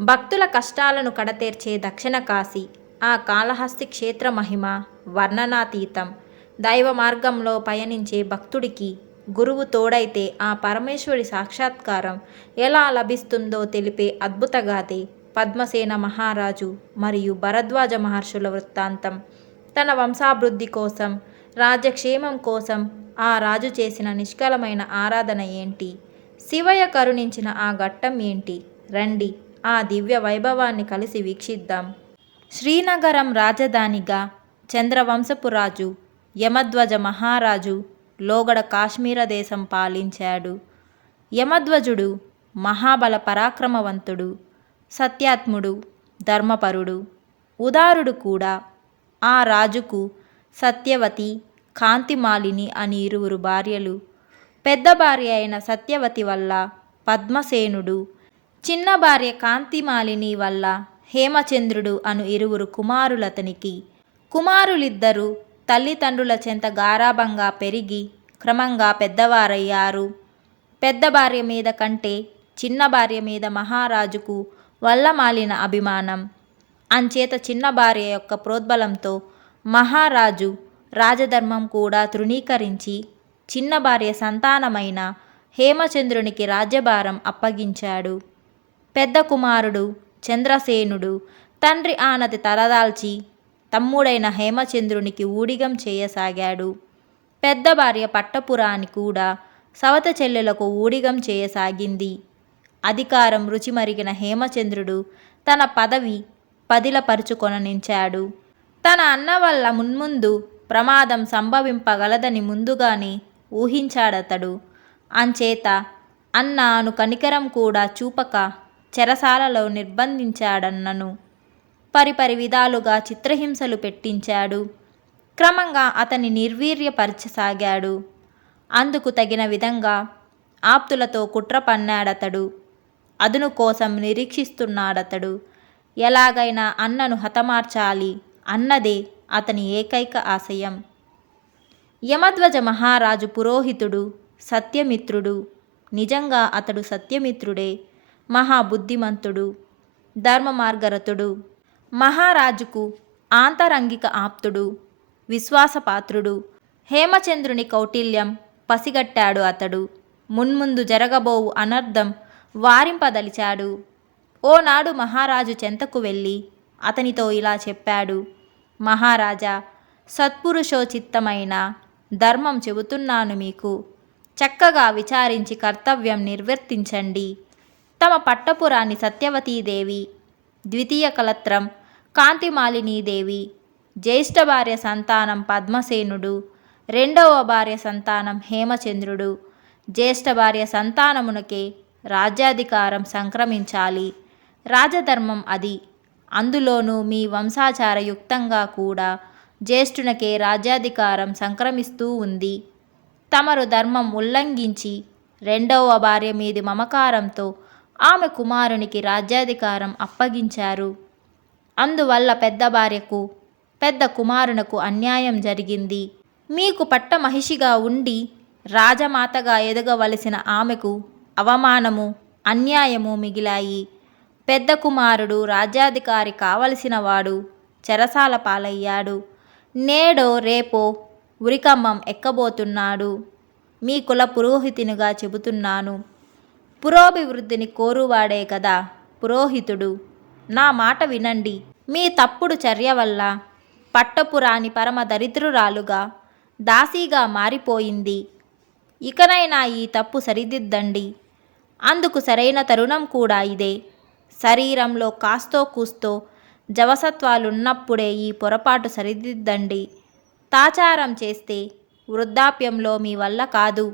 భక్తుల కష్టాలను కడతేర్చే దక్షిణ కాశీ, ఆ కాళహస్తి క్షేత్ర మహిమ వర్ణనాతీతం. దైవ మార్గంలో పయనించే భక్తుడికి గురువు తోడైతే ఆ పరమేశ్వరి సాక్షాత్కారం ఎలా లభిస్తుందో తెలిపే అద్భుతగాథే పద్మసేన మహారాజు మరియు భరద్వాజ మహర్షుల వృత్తాంతం. తన వంశాభివృద్ధి కోసం, రాజ్యక్షేమం కోసం ఆ రాజు చేసిన నిష్కలమైన ఆరాధన ఏంటి? శివయ్య కరుణించిన ఆ ఘట్టం ఏంటి? రండి ఆ దివ్య వైభవాన్ని కలిసి వీక్షిద్దాం. శ్రీనగరం రాజధానిగా చంద్రవంశపు రాజు యమధ్వజ మహారాజు లోగడ కాశ్మీర దేశం పాలించాడు. యమధ్వజుడు మహాబల పరాక్రమవంతుడు, సత్యాత్ముడు, ధర్మపరుడు, ఉదారుడు కూడా. ఆ రాజుకు సత్యవతి, కాంతిమాలిని అని ఇరువురు భార్యలు. పెద్ద భార్య అయిన సత్యవతి వల్ల పద్మసేనుడు, చిన్న భార్య కాంతిమాలిని వల్ల హేమచంద్రుడు అను ఇరువురు కుమారులతనికి. కుమారులిద్దరూ తల్లిదండ్రుల చెంత గారాబంగా పెరిగి క్రమంగా పెద్దవారయ్యారు. పెద్ద భార్య మీద కంటే చిన్న భార్య మీద మహారాజుకు వల్లమాలిన అభిమానం. అంచేత చిన్న భార్య యొక్క ప్రోద్బలంతో మహారాజు రాజధర్మం కూడా తృణీకరించి చిన్న భార్య సంతానమైన హేమచంద్రునికి రాజ్యభారం అప్పగించాడు. పెద్ద కుమారుడు చంద్రసేనుడు తండ్రి ఆనతి తలదాల్చి తమ్ముడైన హేమచంద్రునికి ఊడిగం చేయసాగాడు. పెద్ద భార్య పట్టపురాణి కూడా సవత చెల్లెలకు ఊడిగం చేయసాగింది. అధికారం రుచి మరిగిన హేమచంద్రుడు తన పదవి పదిలపరుచుకొననించాడు. తన అన్న వల్ల మున్ముందు ప్రమాదం సంభవింపగలదని ముందుగానే ఊహించాడతడు. అంచేత అన్న అను కనికరం కూడా చూపక చెరసాలలో నిర్బంధించాడన్నను. పరిపరి విధాలుగా చిత్రహింసలు పెట్టించాడు. క్రమంగా అతని నిర్వీర్యపరచసాగాడు. అందుకు తగిన విధంగా ఆప్తులతో కుట్ర పన్నాడతడు. అదును కోసం నిరీక్షిస్తున్నాడతడు. ఎలాగైనా అన్నను హతమార్చాలి అన్నదే అతని ఏకైక ఆశయం. యమధ్వజ మహారాజు పురోహితుడు, సత్యమిత్రుడు. నిజంగా అతడు సత్యమిత్రుడే. మహాబుద్ధిమంతుడు, ధర్మమార్గరతుడు, మహారాజుకు ఆంతరంగిక ఆప్తుడు, విశ్వాసపాత్రుడు. హేమచంద్రుని కౌటిల్యం పసిగట్టాడు అతడు. మున్ముందు జరగబోవు అనర్థం వారింపదలిచాడు. ఓనాడు మహారాజు చెంతకు వెళ్ళి అతనితో ఇలా చెప్పాడు. మహారాజా, సత్పురుషోచిత్తమైన ధర్మం చెబుతున్నాను మీకు. చక్కగా విచారించి కర్తవ్యం నిర్వర్తించండి. తమ పట్టపురాణి సత్యవతీదేవి, ద్వితీయ కలత్రం కాంతిమాలినీదేవి, జ్యేష్ఠ భార్య సంతానం పద్మసేనుడు, రెండవ భార్య సంతానం హేమచంద్రుడు. జ్యేష్ఠ భార్య సంతానమునకే రాజ్యాధికారం సంక్రమించాలి. రాజధర్మం అది. అందులోనూ మీ వంశాచారయుక్తంగా కూడా జ్యేష్ఠునకే రాజ్యాధికారం సంక్రమిస్తూ ఉంది. తమరు ధర్మం ఉల్లంఘించి రెండవ భార్య మీది మమకారంతో ఆమె కుమారునికి రాజ్యాధికారం అప్పగించారు. అందువల్ల పెద్ద భార్యకు, పెద్ద కుమారునకు అన్యాయం జరిగింది. మీకు పట్టమహిషిగా ఉండి రాజమాతగా ఎదగవలసిన ఆమెకు అవమానము, అన్యాయము మిగిలాయి. పెద్ద కుమారుడు రాజ్యాధికారి కావలసినవాడు చెరసాల పాలయ్యాడు. నేడో రేపో ఉరికమ్మం ఎక్కబోతున్నాడు. మీ కుల పురోహితునిగా చెబుతున్నాను. పురోభివృద్ధిని కోరువాడే కదా పురోహితుడు. నా మాట వినండి. మీ తప్పుడు చర్య వల్ల పట్టపురాణి పరమ దరిద్రురాలుగా, దాసీగా మారిపోయింది. ఇకనైనా ఈ తప్పు సరిదిద్దండి. అందుకు సరైన తరుణం కూడా ఇదే. శరీరంలో కాస్తో కూస్తో జవసత్వాలున్నప్పుడే ఈ పొరపాటు సరిదిద్దండి. తాచారం చేస్తే వృద్ధాప్యంలో మీ వల్ల కాదు.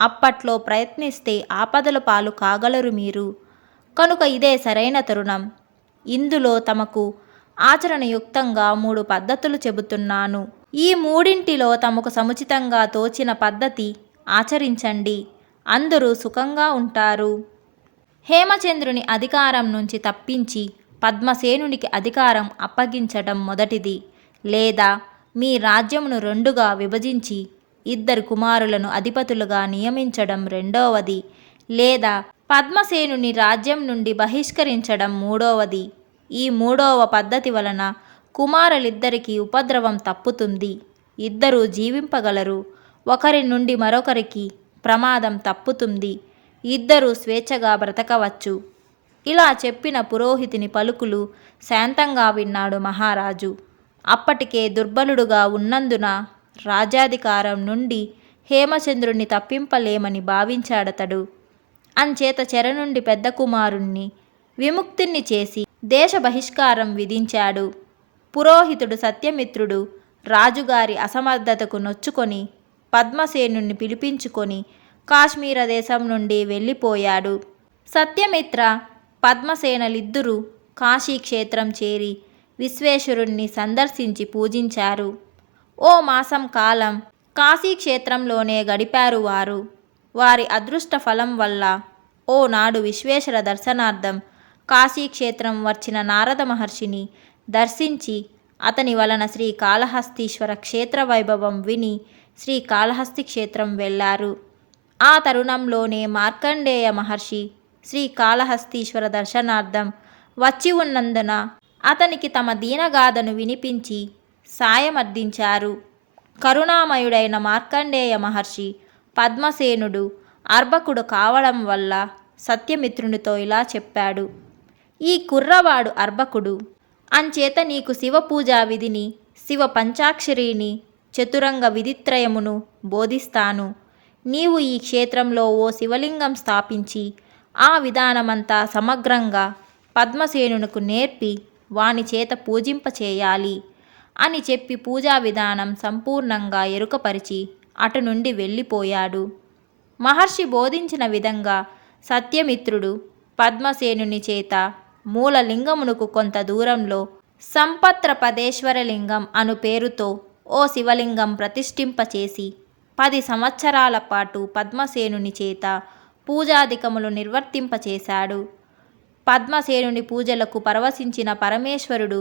అప్పట్లో ప్రయత్నిస్తే ఆపదల పాలు కాగలరు మీరు. కనుక ఇదే సరైన తరుణం. ఇందులో తమకు ఆచరణయుక్తంగా 3 పద్ధతులు చెబుతున్నాను. ఈ మూడింటిలో తమకు సముచితంగా తోచిన పద్ధతి ఆచరించండి. అందరూ సుఖంగా ఉంటారు. హేమచంద్రుని అధికారం నుంచి తప్పించి పద్మసేనునికి అధికారం అప్పగించడం మొదటిది. లేదా మీ రాజ్యమును 2గా విభజించి 2 కుమారులను అధిపతులుగా నియమించడం రెండవది. లేదా పద్మసేనుని రాజ్యం నుండి బహిష్కరించడం మూడవది. ఈ మూడవ పద్ధతి వలన కుమారులిద్దరికీ ఉపద్రవం తప్పుతుంది. ఇద్దరూ జీవింపగలరు. ఒకరి నుండి మరొకరికి ప్రమాదం తప్పుతుంది. ఇద్దరూ స్వేచ్ఛగా బ్రతకవచ్చు. ఇలా చెప్పిన పురోహితుని పలుకులు శాంతంగా విన్నాడు మహారాజు. అప్పటికే దుర్బలుడుగా ఉన్నందున రాజ్యాధికారం నుండి హేమచంద్రుణ్ణి తప్పింపలేమని భావించాడతడు. అంచేత చెర నుండి పెద్ద కుమారుణ్ణి విముక్తుణ్ణి చేసి దేశ బహిష్కారం విధించాడు. పురోహితుడు సత్యమిత్రుడు రాజుగారి అసమర్థతకు నొచ్చుకొని పద్మసేనుణ్ణి పిలిపించుకొని కాశ్మీర దేశం నుండి వెళ్ళిపోయాడు. సత్యమిత్ర పద్మసేనలిద్దరూ కాశీక్షేత్రం చేరి విశ్వేశ్వరుణ్ణి సందర్శించి పూజించారు. ఓ మాసం కాలం కాశీక్షేత్రంలోనే గడిపారు వారు. వారి అదృష్ట ఫలం వల్ల ఓనాడు విశ్వేశ్వర దర్శనార్థం కాశీక్షేత్రం వచ్చిన నారద మహర్షిని దర్శించి అతని వలన శ్రీకాళహస్తీశ్వర క్షేత్ర వైభవం విని శ్రీకాళహస్తి క్షేత్రం వెళ్ళారు. ఆ తరుణంలోనే మార్కండేయ మహర్షి శ్రీకాళహస్తీశ్వర దర్శనార్థం వచ్చి ఉన్నందున అతనికి తమ దీనగాథను వినిపించి సాయమర్థించారు. కరుణామయుడైన మార్కండేయ మహర్షి పద్మసేనుడు అర్భకుడు కావడం వల్ల సత్యమిత్రునితో ఇలా చెప్పాడు. ఈ కుర్రవాడు అర్భకుడు. అంచేత నీకు శివపూజా విధిని, శివ పంచాక్షరిని, చతురంగ విధిత్రయమును బోధిస్తాను. నీవు ఈ క్షేత్రంలో ఓ శివలింగం స్థాపించి ఆ విధానమంతా సమగ్రంగా పద్మసేనునకు నేర్పి వాని చేత పూజింపచేయాలి అని చెప్పి పూజా విధానం సంపూర్ణంగా ఎరుకపరిచి అటు నుండి వెళ్ళిపోయాడు. మహర్షి బోధించిన విధంగా సత్యమిత్రుడు పద్మసేనుని చేత మూలలింగమునకు కొంత దూరంలో సంపత్రపదేశ్వరలింగం అను పేరుతో ఓ శివలింగం ప్రతిష్ఠింపచేసి 10 సంవత్సరాల పాటు పద్మసేనుని చేత పూజాధికములు నిర్వర్తింపచేశాడు. పద్మసేనుని పూజలకు పరవశించిన పరమేశ్వరుడు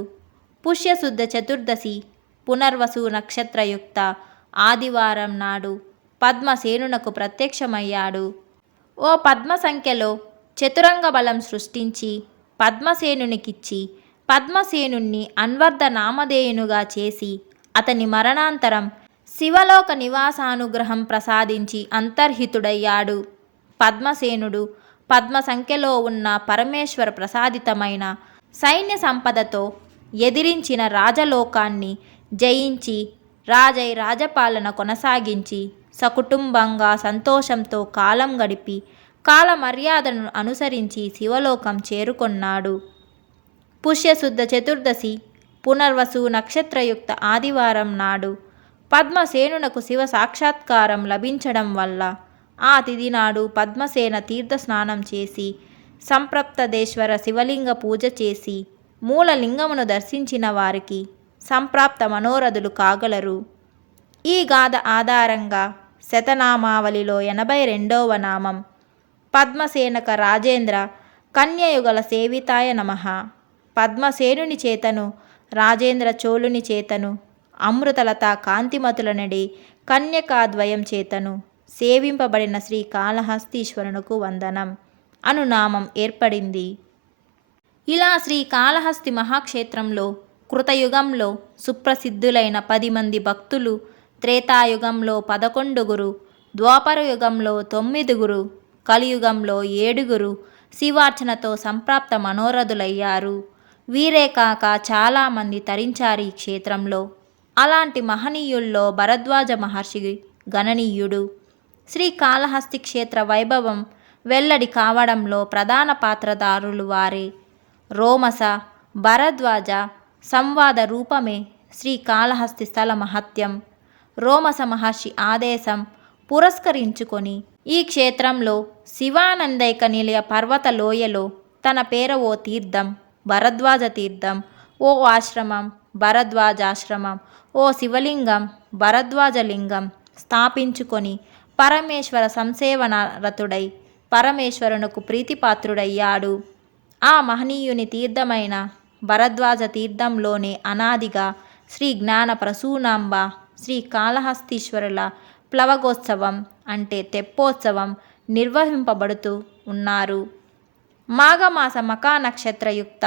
పుష్యశుద్ధ చతుర్దశి పునర్వసు నక్షత్రయుక్త ఆదివారం నాడు పద్మసేనునకు ప్రత్యక్షమయ్యాడు. ఓ పద్మ సంఖ్యలో చతురంగ బలం సృష్టించి పద్మసేనునికిచ్చి పద్మసేనుణ్ణి అన్వర్ధ నామధేయునుగా చేసి అతని మరణాంతరం శివలోక నివాసానుగ్రహం ప్రసాదించి అంతర్హితుడయ్యాడు. పద్మసేనుడు పద్మ సంఖ్యలో ఉన్న పరమేశ్వర ప్రసాదితమైన సైన్య సంపదతో ఎదిరించిన రాజలోకాన్ని జయించి రాజపాలన కొనసాగించి సకుటుంబంగా సంతోషంతో కాలం గడిపి కాలమర్యాదను అనుసరించి శివలోకం చేరుకొన్నాడు. పుష్యశుద్ధ చతుర్దశి పునర్వసు నక్షత్రయుక్త ఆదివారం నాడు పద్మసేనునకు శివ సాక్షాత్కారం లభించడం వల్ల ఆ తిథి నాడు పద్మసేన తీర్థస్నానం చేసి సంప్రాప్తదేశ్వర శివలింగ పూజ చేసి మూలలింగమును దర్శించిన వారికి సంప్రాప్త మనోరథులు కాగలరు. ఈ గాథ ఆధారంగా శతనామావళిలో 82వ నామం పద్మసేనక రాజేంద్ర కన్యయుగల సేవితాయ నమః. పద్మసేనుని చేతను రాజేంద్ర చోళుని చేతను అమృతలత కాంతిమతులనడి కన్యకాద్వయం చేతను సేవింపబడిన శ్రీకాళహస్తీశ్వరునకు వందనం అను నామం ఏర్పడింది. ఇలా శ్రీకాళహస్తి మహాక్షేత్రంలో కృతయుగంలో సుప్రసిద్ధులైన 10 మంది భక్తులు, త్రేతాయుగంలో 11, ద్వాపరయుగంలో 9, కలియుగంలో 7 శివార్చనతో సంప్రాప్త మనోరథులయ్యారు. వీరే కాక చాలామంది తరించారు ఈ క్షేత్రంలో. అలాంటి మహనీయుల్లో భరద్వాజ మహర్షి గణనీయుడు. శ్రీకాళహస్తి క్షేత్ర వైభవం వెల్లడి కావడంలో ప్రధాన పాత్రధారులు వారే. రోమస భరద్వాజ సంవాద రూపమే శ్రీకాళహస్తి స్థల మహత్యం. రోమస మహర్షి ఆదేశం పురస్కరించుకొని ఈ క్షేత్రంలో శివానందైక నిలయ పర్వత లోయలో తన పేర ఓ తీర్థం భరద్వాజ తీర్థం, ఓ ఆశ్రమం భరద్వాజాశ్రమం, ఓ శివలింగం భరద్వాజలింగం స్థాపించుకొని పరమేశ్వర సంసేవనరతుడై పరమేశ్వరునకు ప్రీతిపాత్రుడయ్యాడు. ఆ మహనీయుని తీర్థమైన భరద్వాజ తీర్థంలోనే అనాదిగా శ్రీ జ్ఞాన ప్రసూనాంబ శ్రీకాళహస్తీశ్వరుల ప్లవగోత్సవం అంటే తెప్పోత్సవం నిర్వహింపబడుతూ ఉన్నారు. మాఘమాస మకా నక్షత్రయుక్త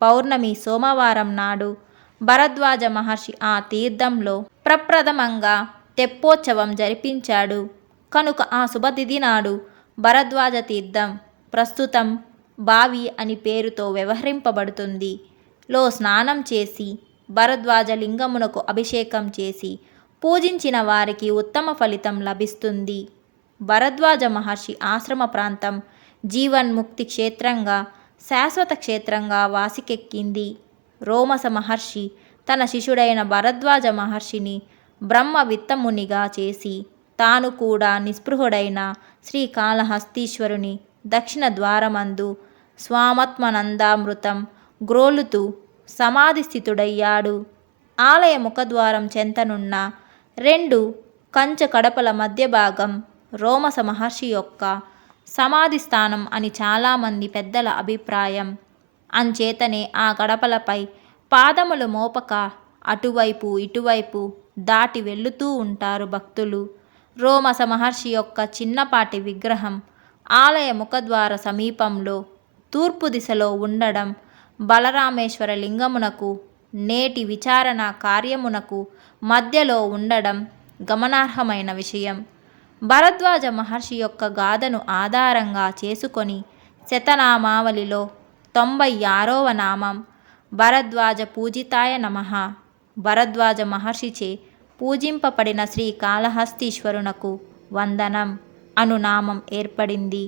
పౌర్ణమి సోమవారం నాడు భరద్వాజ మహర్షి ఆ తీర్థంలో ప్రప్రథమంగా తెప్పోత్సవం జరిపించాడు కనుక ఆ శుభతిథి నాడు భరద్వాజ తీర్థం, ప్రస్తుతం బావి అని పేరుతో వ్యవహరింపబడుతుంది, లో స్నానం చేసి భరద్వాజ లింగమునకు అభిషేకం చేసి పూజించిన వారికి ఉత్తమ ఫలితం లభిస్తుంది. భరద్వాజ మహర్షి ఆశ్రమ ప్రాంతం జీవన్ముక్తి క్షేత్రంగా, శాశ్వత క్షేత్రంగా వాసికెక్కింది. రోమస మహర్షి తన శిష్యుడైన భరద్వాజ మహర్షిని బ్రహ్మ విత్తమునిగా చేసి తాను కూడా నిస్పృహుడైన శ్రీకాళహస్తీశ్వరుని దక్షిణ ద్వారమందు స్వామాత్మానందామృతం గ్రోలుతూ సమాధిస్థితుడయ్యాడు. ఆలయ ముఖద్వారం చెంతనున్న 2 కంచ కడపల మధ్య భాగం రోమస మహర్షి యొక్క సమాధి స్థానం అని చాలామంది పెద్దల అభిప్రాయం. అంచేతనే ఆ గడపలపై పాదములు మోపక అటువైపు ఇటువైపు దాటి వెళుతూ ఉంటారు భక్తులు. రోమస మహర్షి యొక్క చిన్నపాటి విగ్రహం ఆలయ ముఖద్వార సమీపంలో తూర్పు దిశలో ఉండడం బలరామేశ్వర లింగమునకు, నేటి విచారణ కార్యమునకు మధ్యలో ఉండడం గమనార్హమైన విషయం. భరద్వాజ మహర్షి యొక్క గాథను ఆధారంగా చేసుకొని శతనామావళిలో 96వ నామం భరద్వాజ పూజితాయ నమః, భరద్వాజ మహర్షిచే పూజింపబడిన శ్రీకాళహస్తీశ్వరునకు వందనం అను నామం ఏర్పడింది.